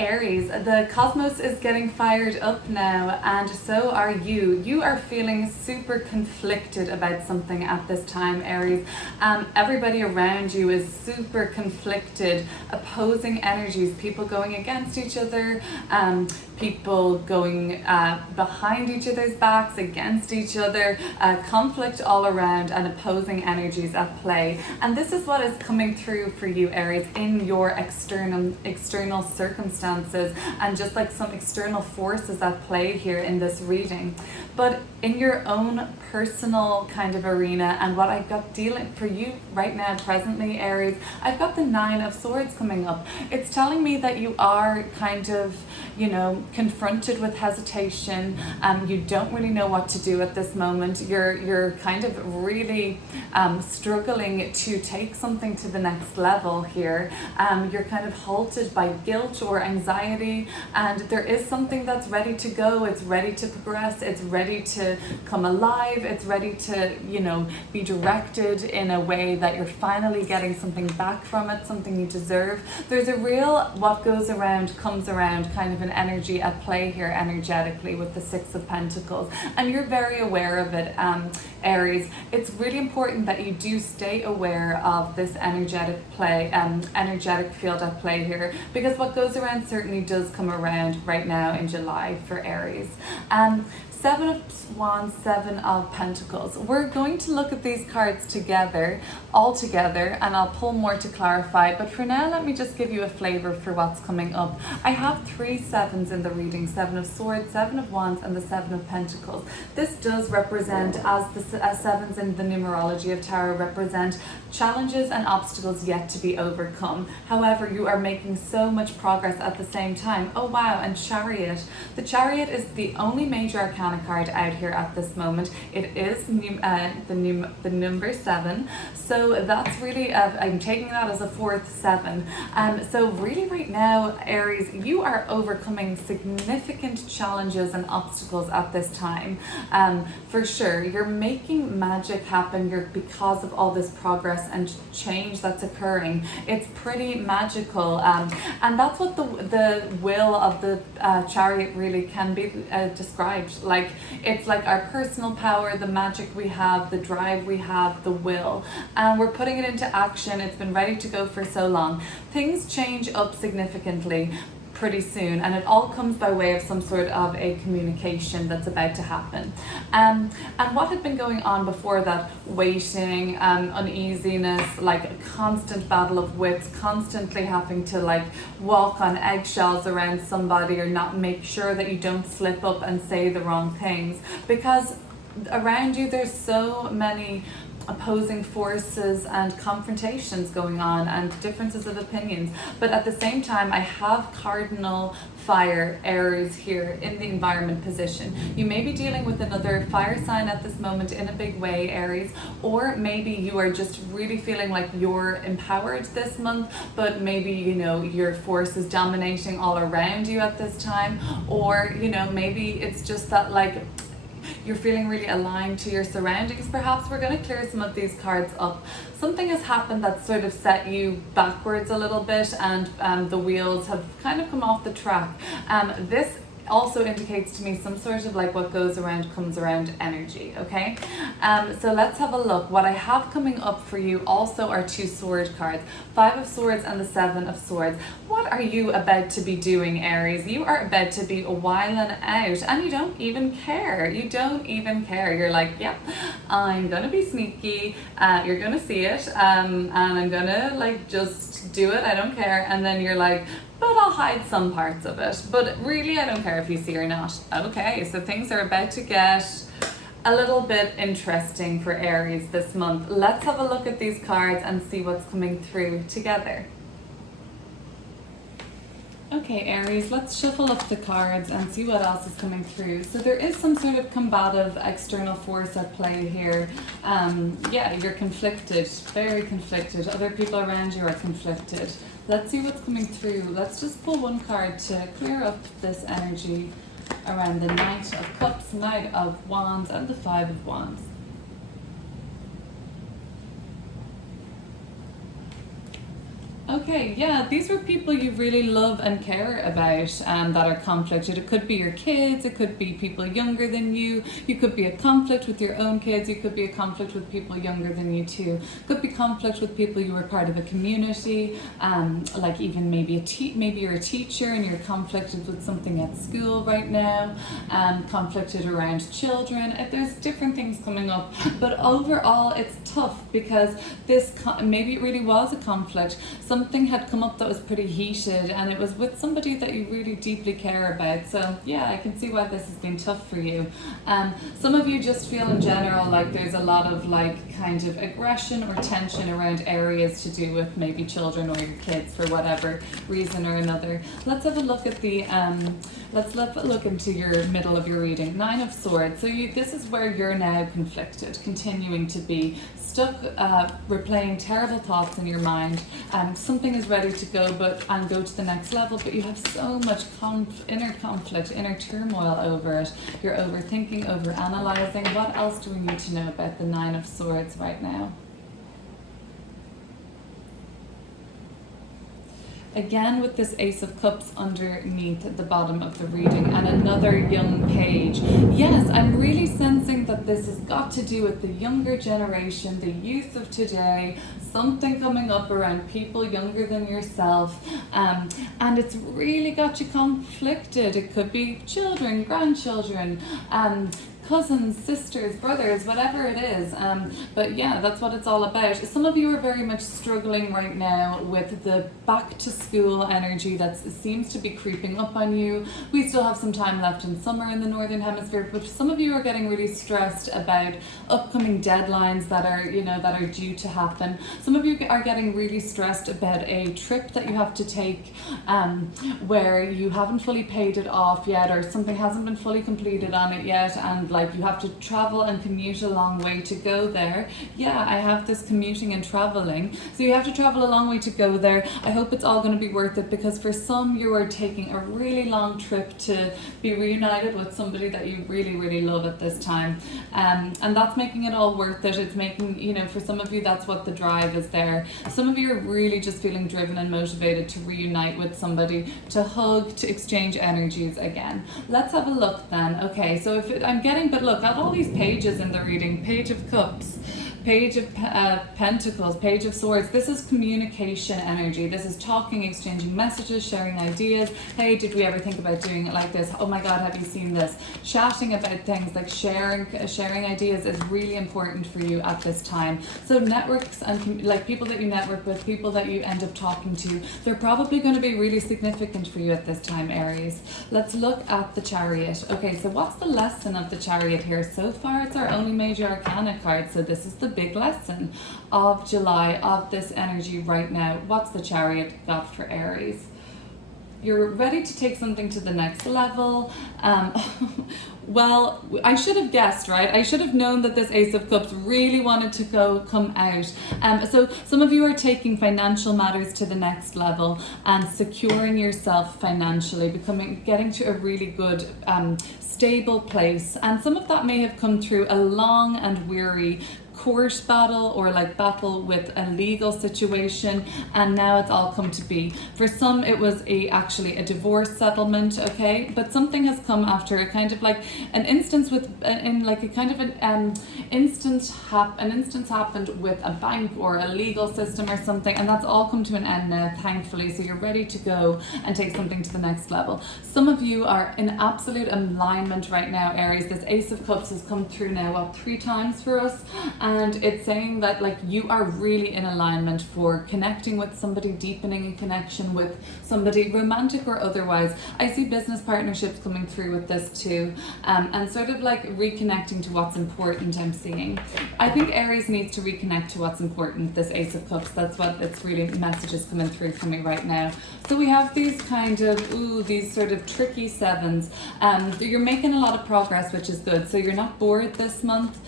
Aries, the cosmos is getting fired up now, and so are you. You are feeling super conflicted about something at this time, Aries. Everybody around you is super conflicted, opposing energies, people going against each other, people going behind each other's backs, against each other, conflict all around and opposing energies at play. And this is what is coming through for you, Aries, in your external circumstances and just like some external forces at play here in this reading. But in your own personal kind of arena, and what I've got dealing for you right now, presently, Aries, I've got the 9 of Swords coming up. It's telling me that you are kind of, you know, confronted with hesitation. You don't really know what to do at this moment. You're kind of really struggling to take something to the next level here. You're kind of halted by guilt or anxiety, and there is something that's ready to go. It's ready to progress. It's ready to come alive. It's ready to, you know, be directed in a way that you're finally getting something back from it, something you deserve. There's a real what goes around comes around kind of an energy at play here energetically with the 6 of Pentacles, and you're very aware of it, Aries. It's really important that you do stay aware of this energetic field at play here, because what goes around certainly does come around right now in July for Aries. 7 of Wands, 7 of Pentacles. We're going to look at these cards all together, and I'll pull more to clarify. But for now, let me just give you a flavor for what's coming up. I have 3 sevens in the reading: 7 of Swords, 7 of Wands, and the 7 of Pentacles. This does represent, as the sevens in the numerology of tarot represent, challenges and obstacles yet to be overcome. However, you are making so much progress at the same time. Oh wow, and Chariot. The Chariot is the only major arcana card out here at this moment. It is the number 7, so that's really I'm taking that as a 4th 7. So really right now, Aries, you are overcoming significant challenges and obstacles at this time. For sure, you're making magic happen. Because of all this progress and change that's occurring, it's pretty magical, and that's what the will of the Chariot really can be described like. It's like our personal power, the magic we have, the drive we have, the will, and we're putting it into action. It's been ready to go for so long. Things change up significantly pretty soon, and it all comes by way of some sort of a communication that's about to happen. And what had been going on before that, waiting, uneasiness, like a constant battle of wits, constantly having to like walk on eggshells around somebody or not make sure that you don't slip up and say the wrong things, because around you there's so many opposing forces and confrontations going on and differences of opinions. But at the same time, I have cardinal fire, Aries, here in the environment position. You may be dealing with another fire sign at this moment in a big way, Aries, or maybe you are just really feeling like you're empowered this month, but maybe, you know, your force is dominating all around you at this time, or, you know, maybe it's just that like you're feeling really aligned to your surroundings. Perhaps we're going to clear some of these cards up. Something has happened that sort of set you backwards a little bit, and the wheels have kind of come off the track. This also indicates to me some sort of like what goes around comes around energy, okay? So let's have a look. What I have coming up for you also are 2 sword cards, 5 of Swords and the 7 of Swords. What are you about to be doing, Aries? You are about to be whiling out, and you don't even care. You don't even care. You're like, yep, I'm gonna be sneaky, you're gonna see it, and I'm gonna like just do it, I don't care. And then you're like, but I'll hide some parts of it. But really, I don't care if you see or not. Okay, so things are about to get a little bit interesting for Aries this month. Let's have a look at these cards and see what's coming through together. Okay, Aries, let's shuffle up the cards and see what else is coming through. So there is some sort of combative external force at play here. Yeah, you're conflicted, very conflicted. Other people around you are conflicted. Let's see what's coming through. Let's just pull one card to clear up this energy around the Knight of Cups, Knight of Wands, and the 5 of Wands. Okay, yeah, these were people you really love and care about that are conflicted. It could be your kids, it could be people younger than you could be a conflict with your own kids, you could be a conflict with people younger than you too. It could be conflict with people you were part of a community, like even maybe maybe you're a teacher and you're conflicted with something at school right now, conflicted around children. There's different things coming up, but overall it's tough because maybe it really was a conflict. Something had come up that was pretty heated and it was with somebody that you really deeply care about. So yeah, I can see why this has been tough for you. Some of you just feel in general like there's a lot of like kind of aggression or tension around areas to do with maybe children or your kids for whatever reason or another. Let's have a look at the let's look into your middle of your reading. 9 of Swords. So this is where you're now conflicted, continuing to be stuck, replaying terrible thoughts in your mind. Something is ready to go and go to the next level, but you have so much inner conflict, inner turmoil over it. You're overthinking, overanalyzing. What else do we need to know about the 9 of Swords right now? Again, with this Ace of Cups underneath at the bottom of the reading and another young page. Yes, I'm really sensing that this has got to do with the younger generation, the youth of today, something coming up around people younger than yourself, and it's really got you conflicted. It could be children, grandchildren, cousins, sisters, brothers, whatever it is. But yeah, that's what it's all about. Some of you are very much struggling right now with the back to school energy that seems to be creeping up on you. We still have some time left in summer in the Northern Hemisphere, but some of you are getting really stressed about upcoming deadlines that are due to happen. Some of you are getting really stressed about a trip that you have to take where you haven't fully paid it off yet, or something hasn't been fully completed on it yet, and like you have to travel and commute a long way to go there. Yeah, I have this commuting and traveling. So you have to travel a long way to go there. I hope it's all going to be worth it, because for some you are taking a really long trip to be reunited with somebody that you really, really love at this time. And that's making it all worth it. It's making, for some of you, that's what the drive is there. Some of you are really just feeling driven and motivated to reunite with somebody, to hug, to exchange energies again. Let's have a look then. Okay, so but look at all these pages in the reading. Page of Cups, Page of Pentacles, Page of Swords. This is communication energy. This is talking, exchanging messages, sharing ideas. Hey, did we ever think about doing it like this? Oh my God, have you seen this? Chatting about things, like sharing ideas is really important for you at this time. So networks and like people that you network with, people that you end up talking to, they're probably going to be really significant for you at this time, Aries. Let's look at the Chariot. Okay, so what's the lesson of the Chariot here? So far, it's our only major arcana card, so this is the big lesson of July, of this energy right now. What's the Chariot got for Aries? You're ready to take something to the next level. Well, I should have guessed, right? I should have known that this Ace of Cups really wanted to come out. So some of you are taking financial matters to the next level and securing yourself financially, getting to a really good, stable place. And some of that may have come through a long and weary court battle, or like battle with a legal situation, and now it's all come to be. For some it was actually a divorce settlement, okay, but something has come after a kind of like an instance with an instance happened with a bank or a legal system or something, and that's all come to an end now, thankfully. So you're ready to go and take something to the next level. Some of you are in absolute alignment right now, Aries. This Ace of Cups has come through now 3 times for us, and it's saying that like you are really in alignment for connecting with somebody, deepening a connection with somebody, romantic or otherwise. I see business partnerships coming through with this too, and sort of like reconnecting to what's important. I'm seeing. I think Aries needs to reconnect to what's important, this Ace of Cups. That's what it's really messages coming through for me right now. So we have these kind of, these sort of tricky 7s. You're making a lot of progress, which is good. So you're not bored this month.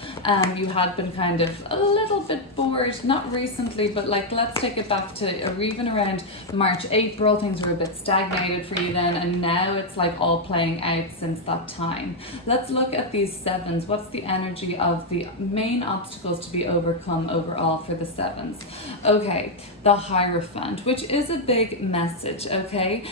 You had been kind kind of a little bit bored, not recently, but like let's take it back to or even around March, April, things were a bit stagnated for you then, and now it's like all playing out since that time. Let's look at these sevens. What's the energy of the main obstacles to be overcome overall for the sevens? Okay, the Hierophant, which is a big message, okay?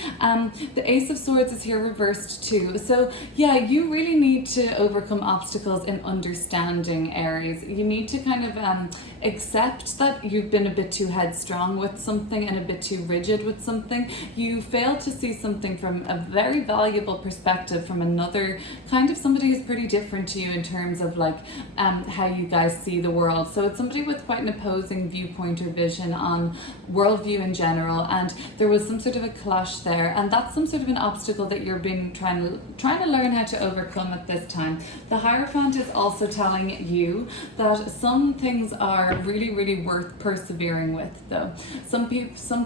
The Ace of Swords is here reversed too. So yeah, you really need to overcome obstacles in understanding, Aries. You need to kind of accept that you've been a bit too headstrong with something and a bit too rigid with something. You failed to see something from a very valuable perspective from another kind of somebody who's pretty different to you in terms of like how you guys see the world. So it's somebody with quite an opposing viewpoint or vision on worldview in general, and there was some sort of a clash there, and that's some sort of an obstacle that you're been trying to learn how to overcome at this time. The Hierophant is also telling you that some things are really worth persevering with, though. Some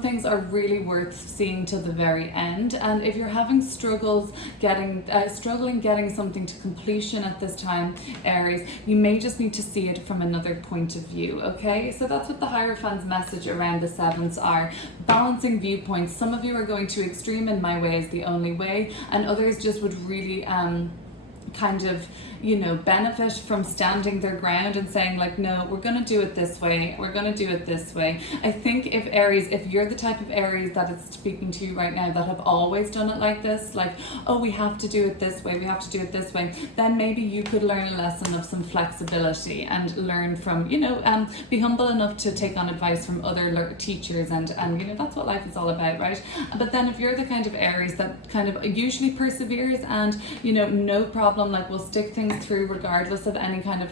things are really worth seeing till the very end, and if you're having struggling getting something to completion at this time, Aries, you may just need to see it from another point of view, okay? So that's what the Hierophant's message around the sevens are. Balancing viewpoints. Some of you are going to extreme in my way is the only way, and others just would really kind of, you know, benefit from standing their ground and saying like, no, we're going to do it this way, we're going to do it this way. I think if Aries, if you're the type of Aries that is speaking to you right now that have always done it like this, like, oh, we have to do it this way, we have to do it this way, then maybe you could learn a lesson of some flexibility and learn from, you know, be humble enough to take on advice from other teachers, and you know, that's what life is all about, right? But then if you're the kind of Aries that kind of usually perseveres and, you know, no problem, like we'll stick things through regardless of any kind of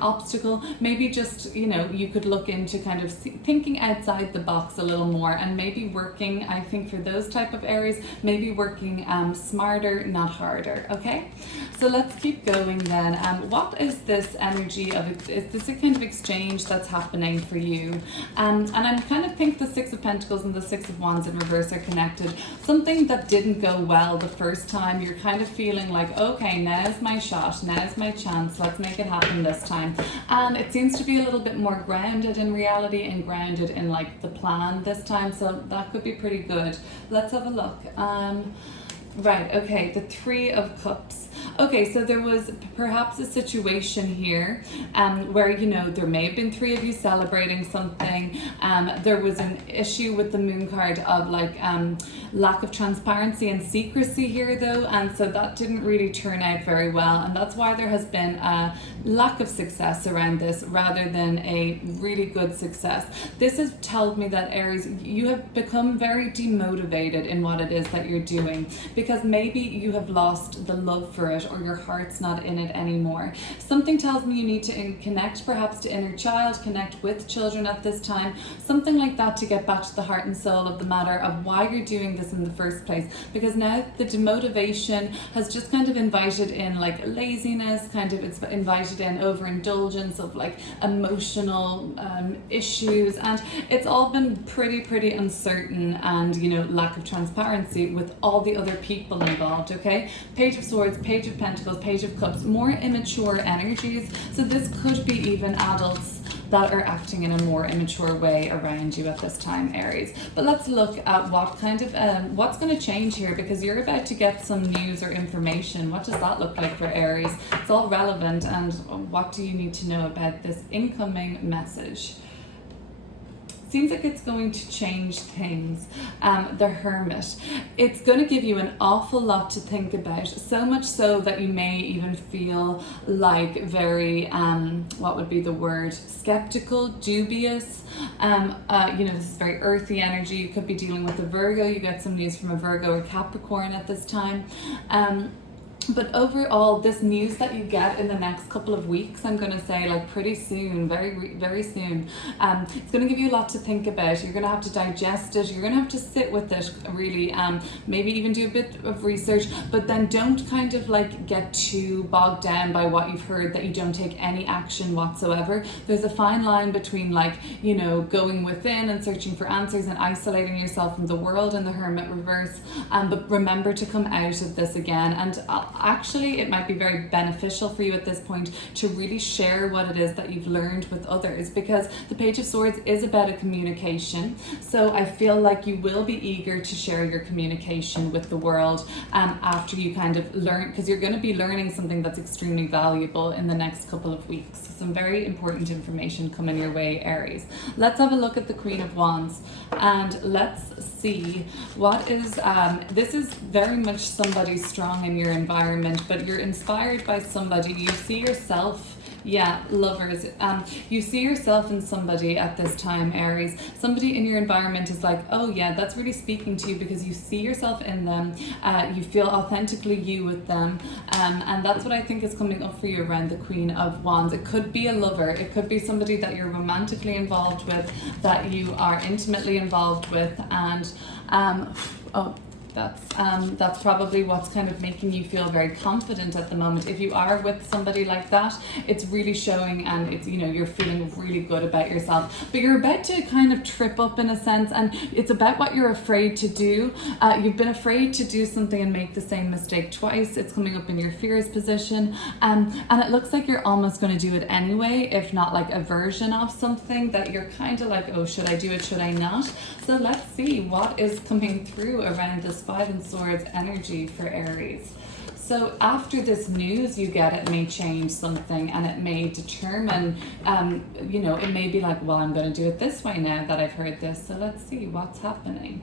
obstacle, maybe just, you know, you could look into kind of thinking outside the box a little more, and maybe working, I think for those type of Aries, maybe working smarter, not harder, okay? So let's keep going then. What is this energy of, is this a kind of exchange that's happening for you? And I kind of think the Six of Pentacles and the Six of Wands in reverse are connected. Something that didn't go well the first time, you're kind of feeling like, okay, now's my shot, now's my chance, let's make it happen this time. And it seems to be a little bit more grounded in reality and grounded in like the plan this time, so that could be pretty good. Let's have a look. Right, okay, the Three of Cups. Okay, so there was perhaps a situation here where, you know, there may have been three of you celebrating something. There was an issue with the Moon card of like lack of transparency and secrecy here though, and so that didn't really turn out very well, and that's why there has been a lack of success around this rather than a really good success. This has told me that Aries, you have become very demotivated in what it is that you're doing, because maybe you have lost the love for it, or your heart's not in it anymore. Something tells me you need to connect perhaps to inner child, connect with children at this time, something like that, to get back to the heart and soul of the matter of why you're doing this in the first place, because now the demotivation has just kind of invited in like laziness, kind of it's invited in overindulgence of like emotional issues, and it's all been pretty uncertain, and, you know, lack of transparency with all the other people involved, okay? Page of Swords, Page of Pentacles, Page of Cups, more immature energies. So this could be even adults that are acting in a more immature way around you at this time, Aries. But let's look at what kind of what's going to change here, because you're about to get some news or information. What does that look like for Aries? It's all relevant, and what do you need to know about this incoming message? Seems like it's going to change things. The Hermit. It's going to give you an awful lot to think about, so much so that you may even feel like very, what would be the word, skeptical, dubious. You know, this is very earthy energy. You could be dealing with a Virgo. You get some news from a Virgo or Capricorn at this time. But overall, this news that you get in the next couple of weeks, I'm going to say like pretty soon, very soon, it's going to give you a lot to think about. You're going to have to digest it. You're going to have to sit with it really, maybe even do a bit of research, but then don't kind of like get too bogged down by what you've heard that you don't take any action whatsoever. There's a fine line between like, you know, going within and searching for answers and isolating yourself from the world in the Hermit reverse, but remember to come out of this again. And actually it might be very beneficial for you at this point to really share what it is that you've learned with others, because the Page of Swords is about a communication. So I feel like you will be eager to share your communication with the world after you kind of learn, because you're going to be learning something that's extremely valuable in the next couple of weeks. Some very important information coming your way, Aries. Let's have a look at the Queen of Wands and let's see what is, this is very much somebody strong in your environment, but you're inspired by somebody. You see yourself, yeah, lovers. You see yourself in somebody at this time, Aries. Somebody in your environment is like, oh yeah, that's really speaking to you because you see yourself in them. You feel authentically you with them. And that's what I think is coming up for you around the Queen of Wands. It could be a lover. It could be somebody that you're romantically involved with, that you are intimately involved with. And, that's probably what's kind of making you feel very confident at the moment. If you are with somebody like that, it's really showing, and it's, you know, you're feeling really good about yourself, but you're about to kind of trip up in a sense, and it's about what you're afraid to do. You've been afraid to do something and make the same mistake twice. It's coming up in your fears position, and it looks like you're almost going to do it anyway, if not like a version of something that you're kind of like, oh, should I do it, should I not? So let's see what is coming through around this Five of Swords energy for Aries. So after this news you get, it may change something, and it may determine, you know, it may be like, well, I'm going to do it this way now that I've heard this. So let's see what's happening.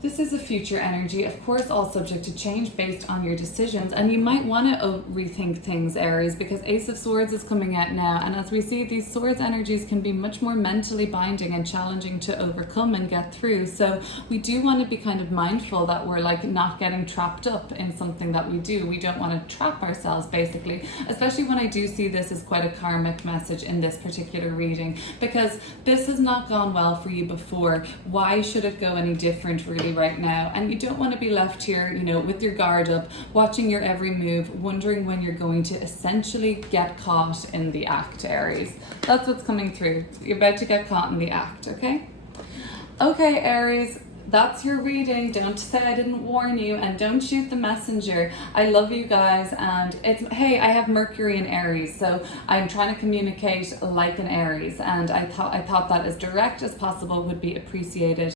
This is a future energy, of course, all subject to change based on your decisions. And you might want to rethink things, Aries, because Ace of Swords is coming out now. And as we see, these swords energies can be much more mentally binding and challenging to overcome and get through. So we do want to be kind of mindful that we're like not getting trapped up in something that we do. We don't want to trap ourselves, basically, especially when I do see this as quite a karmic message in this particular reading, because this has not gone well for you before. Why should it go any different, really, right now? And you don't want to be left here, you know, with your guard up, watching your every move, wondering when you're going to essentially get caught in the act, Aries. That's what's coming through. You're about to get caught in the act, okay? Okay, Aries, that's your reading. Don't say I didn't warn you, and don't shoot the messenger. I love you guys, and it's, hey, I have Mercury in Aries, so I'm trying to communicate like an Aries, and I thought that as direct as possible would be appreciated.